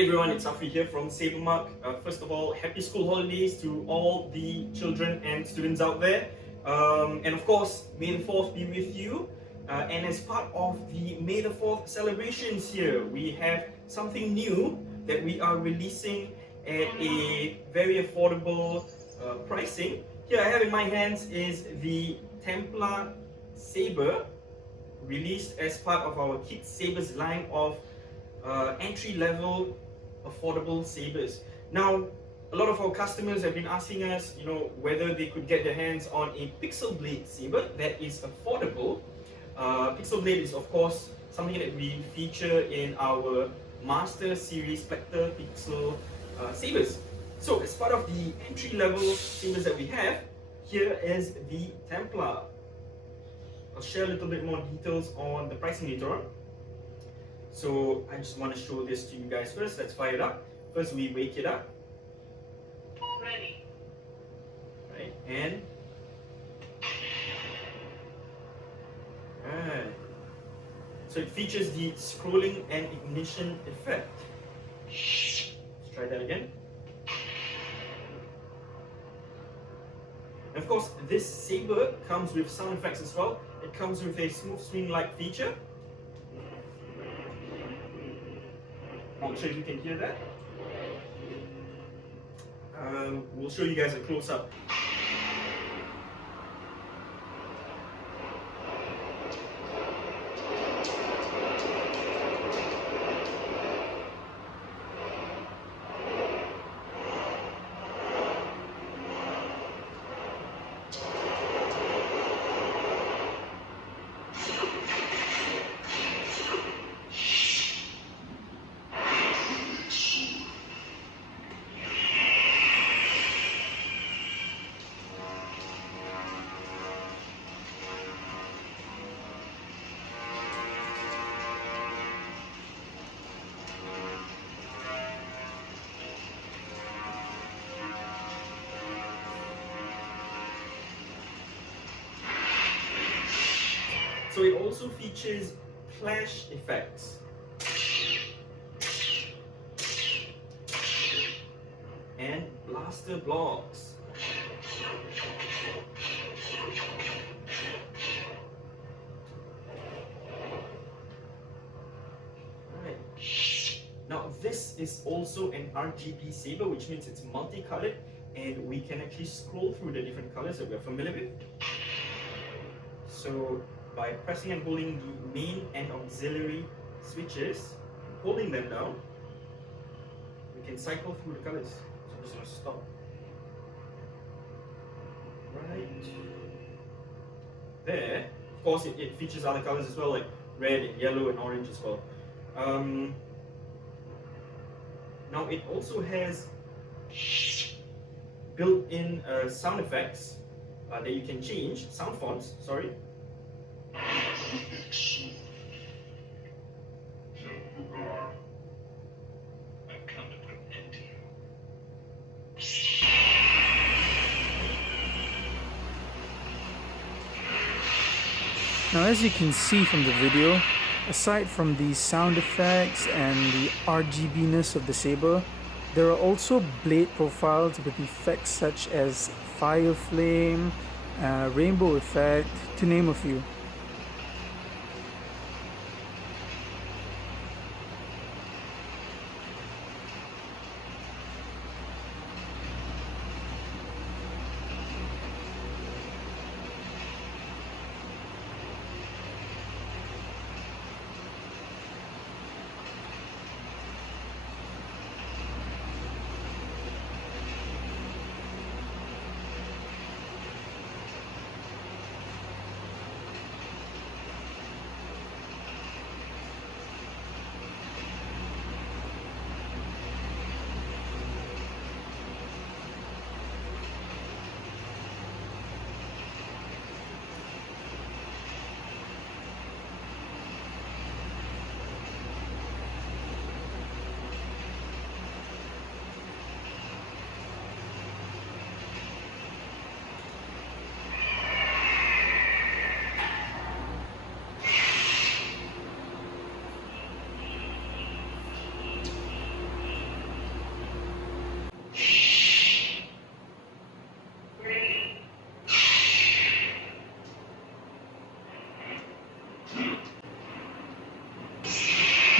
Hey everyone, it's Afri here from SaberMach. First of all, happy school holidays to all the children and students out there. And of course, May the 4th be with you. And as part of the May the 4th celebrations here, we have something new that we are releasing at a very affordable pricing. Here I have in my hands is the Templar Saber, released as part of our Kit Sabers line of entry-level affordable sabers. Now, a lot of our customers have been asking us, whether they could get their hands on a pixel blade saber that is affordable. Pixel blade is, of course, something that we feature in our Master Series Spectre Pixel sabers. So, as part of the entry-level sabers that we have, here is the Templar. I'll share a little bit more details on the pricing later on. So I just want to show this to you guys first. Let's fire it up. First we wake it up. Ready. Right, and right. So it features the scrolling and ignition effect. Let's try that again. And of course, this saber comes with sound effects as well. It comes with a smooth swing-like feature. Not sure if you can hear that. We'll show you guys a close-up. So it also features clash effects. And blaster blocks. Right. Now this is also an RGB saber, which means it's multicolored and we can actually scroll through the different colors that we're familiar with. So by pressing and holding the main and auxiliary switches, holding them down, we can cycle through the colors. So I'm just going to stop. Right there. Of course, it features other colors as well, like red and yellow and orange as well. Now it also has built-in sound effects that you can change, sound fonts, sorry. Now, as you can see from the video, aside from the sound effects and the RGBness of the saber, there are also blade profiles with effects such as fire flame, rainbow effect, to name a few.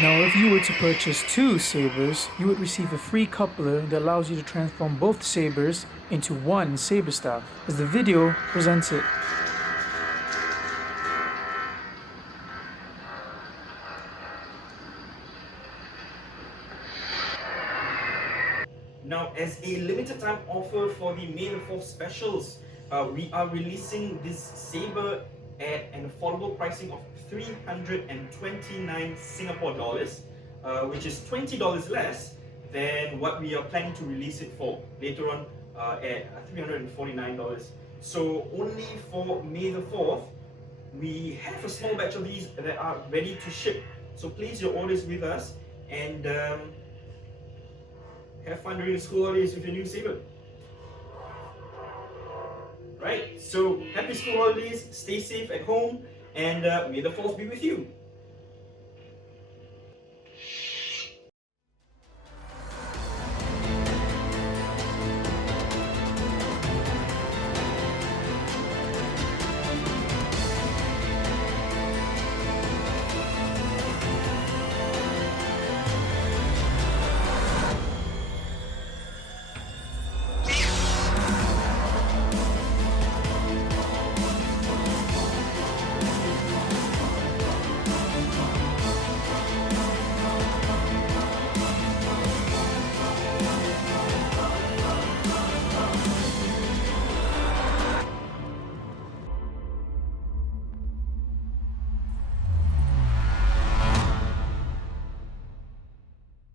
Now, if you were to purchase 2 sabers, you would receive a free coupler that allows you to transform both sabers into one saber staff, as the video presents it. Now, as a limited time offer for the May the 4th specials, we are releasing this saber at an affordable pricing of 329 Singapore dollars, which is $20 less than what we are planning to release it for later on at $349. So only for May the 4th, we have a small batch of these that are ready to ship. So place your orders with us and have fun during the school holidays with your new saber. Right, so happy school holidays, stay safe at home, and may the 4th be with you.